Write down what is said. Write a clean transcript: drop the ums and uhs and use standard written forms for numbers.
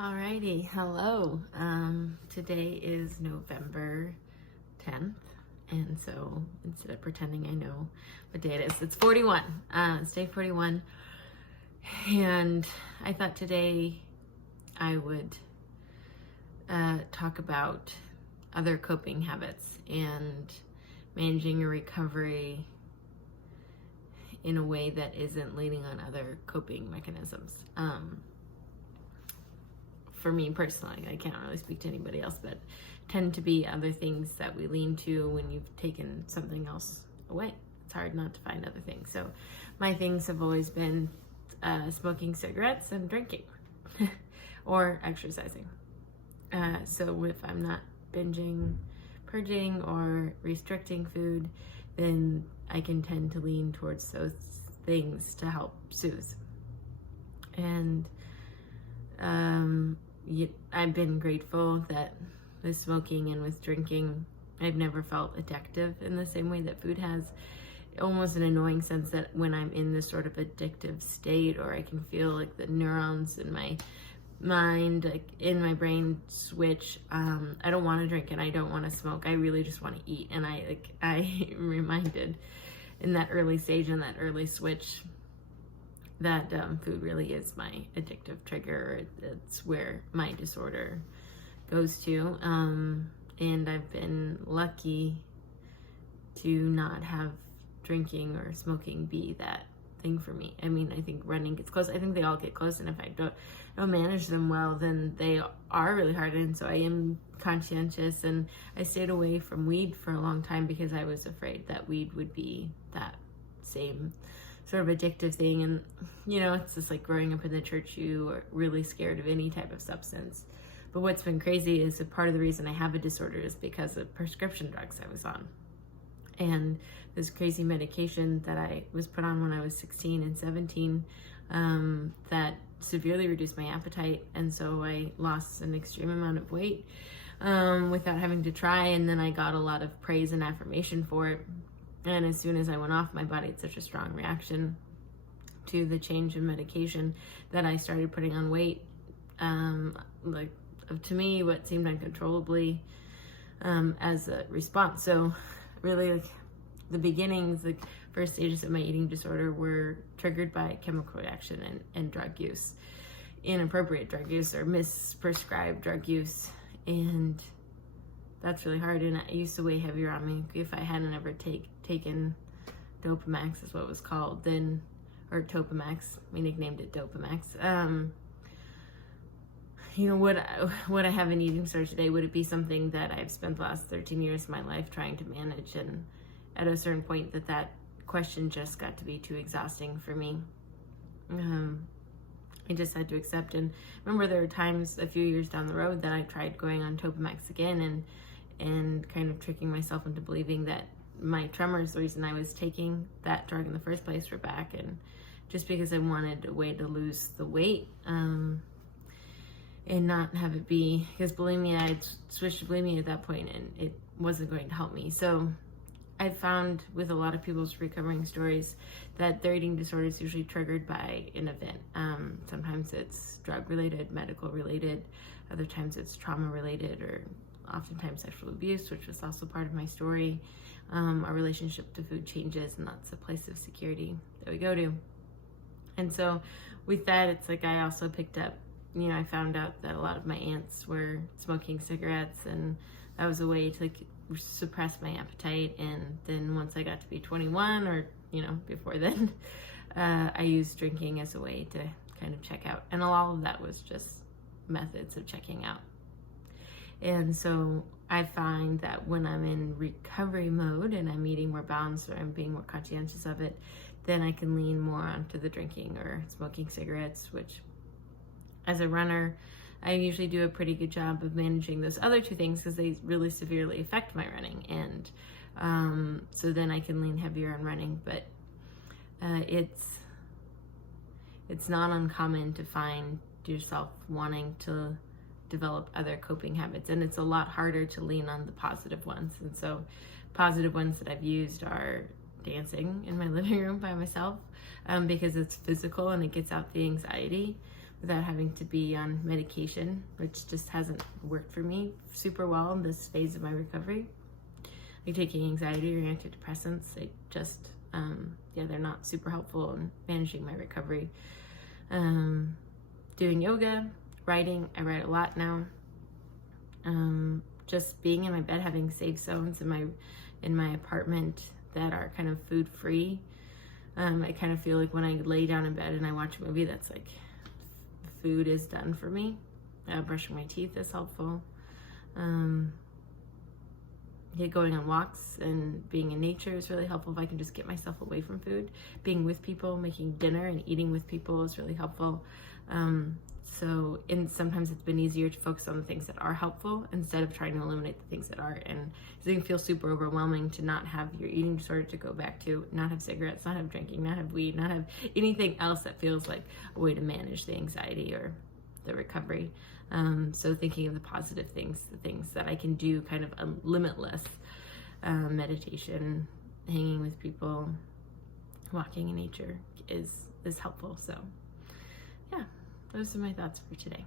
Alrighty, hello. Today is November 10th, and so instead of pretending I know what day it is, it's 41. It's day 41, and I thought today I would talk about other coping habits and managing your recovery in a way that isn't leaning on other coping mechanisms. For me personally, I can't really speak to anybody else, but tend to be other things that we lean to when you've taken something else away. It's hard not to find other things. So my things have always been smoking cigarettes and drinking or exercising. So if I'm not binging, purging, or restricting food, then I can tend to lean towards those things to help soothe. And I've been grateful that with smoking and with drinking, I've never felt addictive in the same way that food has. Almost an annoying sense that when I'm in this sort of addictive state, or I can feel like the neurons in my mind, like in my brain switch, I don't want to drink and I don't want to smoke. I really just want to eat. And I am reminded in that early stage, in that early switch, that food really is my addictive trigger. It's where my disorder goes to. And I've been lucky to not have drinking or smoking be that thing for me. I mean, I think running gets close. I think they all get close. And if I don't manage them well, then they are really hard. And so I am conscientious, and I stayed away from weed for a long time because I was afraid that weed would be that same sort of addictive thing. And it's just like growing up in the church, you are really scared of any type of substance. But what's been crazy is that part of the reason I have a disorder is because of prescription drugs I was on, and this crazy medication that I was put on when I was 16 and 17 that severely reduced my appetite, and so I lost an extreme amount of weight without having to try. And then I got a lot of praise and affirmation for it. And as soon as I went off, my body had such a strong reaction to the change in medication that I started putting on weight, like to me, what seemed uncontrollably, as a response. So really, like, the beginnings, the first stages of my eating disorder were triggered by chemical reaction and drug use, inappropriate drug use or misprescribed drug use. And that's really hard. And I used to weigh heavier on me. If I hadn't ever taken Dopamax, is what it was called then, or Topamax. We nicknamed it Dopamax. Would I have an eating disorder today? Would it be something that I've spent the last 13 years of my life trying to manage? And at a certain point, that question just got to be too exhausting for me. I just had to accept. And remember, there were times a few years down the road that I tried going on Topamax again and kind of tricking myself into believing that my tremors, the reason I was taking that drug in the first place, were back. And just because I wanted a way to lose the weight, and not have it be, because bulimia, I'd switched to bulimia at that point and it wasn't going to help me. So I found with a lot of people's recovering stories that their eating disorder is usually triggered by an event. Sometimes it's drug related, medical related, other times it's trauma related, or oftentimes sexual abuse, which was also part of my story. Our relationship to food changes, and that's a place of security that we go to. And so with that, it's like I also picked up, I found out that a lot of my aunts were smoking cigarettes, and that was a way to suppress my appetite. And then once I got to be 21, or before then, I used drinking as a way to kind of check out. And all of that was just methods of checking out. And so I find that when I'm in recovery mode and I'm eating more balanced, or I'm being more conscientious of it, then I can lean more onto the drinking or smoking cigarettes, which, as a runner, I usually do a pretty good job of managing those other two things because they really severely affect my running. And so then I can lean heavier on running. But it's not uncommon to find yourself wanting to develop other coping habits, and it's a lot harder to lean on the positive ones. And so positive ones that I've used are dancing in my living room by myself, because it's physical and it gets out the anxiety. without having to be on medication, which just hasn't worked for me super well in this phase of my recovery. Like taking anxiety or antidepressants, they just, they're not super helpful in managing my recovery. Doing yoga, writing, I write a lot now. Just being in my bed, having safe zones in my apartment that are kind of food free. I kind of feel like when I lay down in bed and I watch a movie, that's like food is done for me. Brushing my teeth is helpful. Going on walks and being in nature is really helpful if I can just get myself away from food. Being with people, making dinner and eating with people is really helpful. Sometimes it's been easier to focus on the things that are helpful instead of trying to eliminate the things that aren't. And it can feel super overwhelming to not have your eating disorder to go back to, not have cigarettes, not have drinking, not have weed, not have anything else that feels like a way to manage the anxiety or the recovery. So thinking of the positive things, the things that I can do, kind of a limitless meditation, hanging with people, walking in nature is helpful. So yeah, those are my thoughts for today.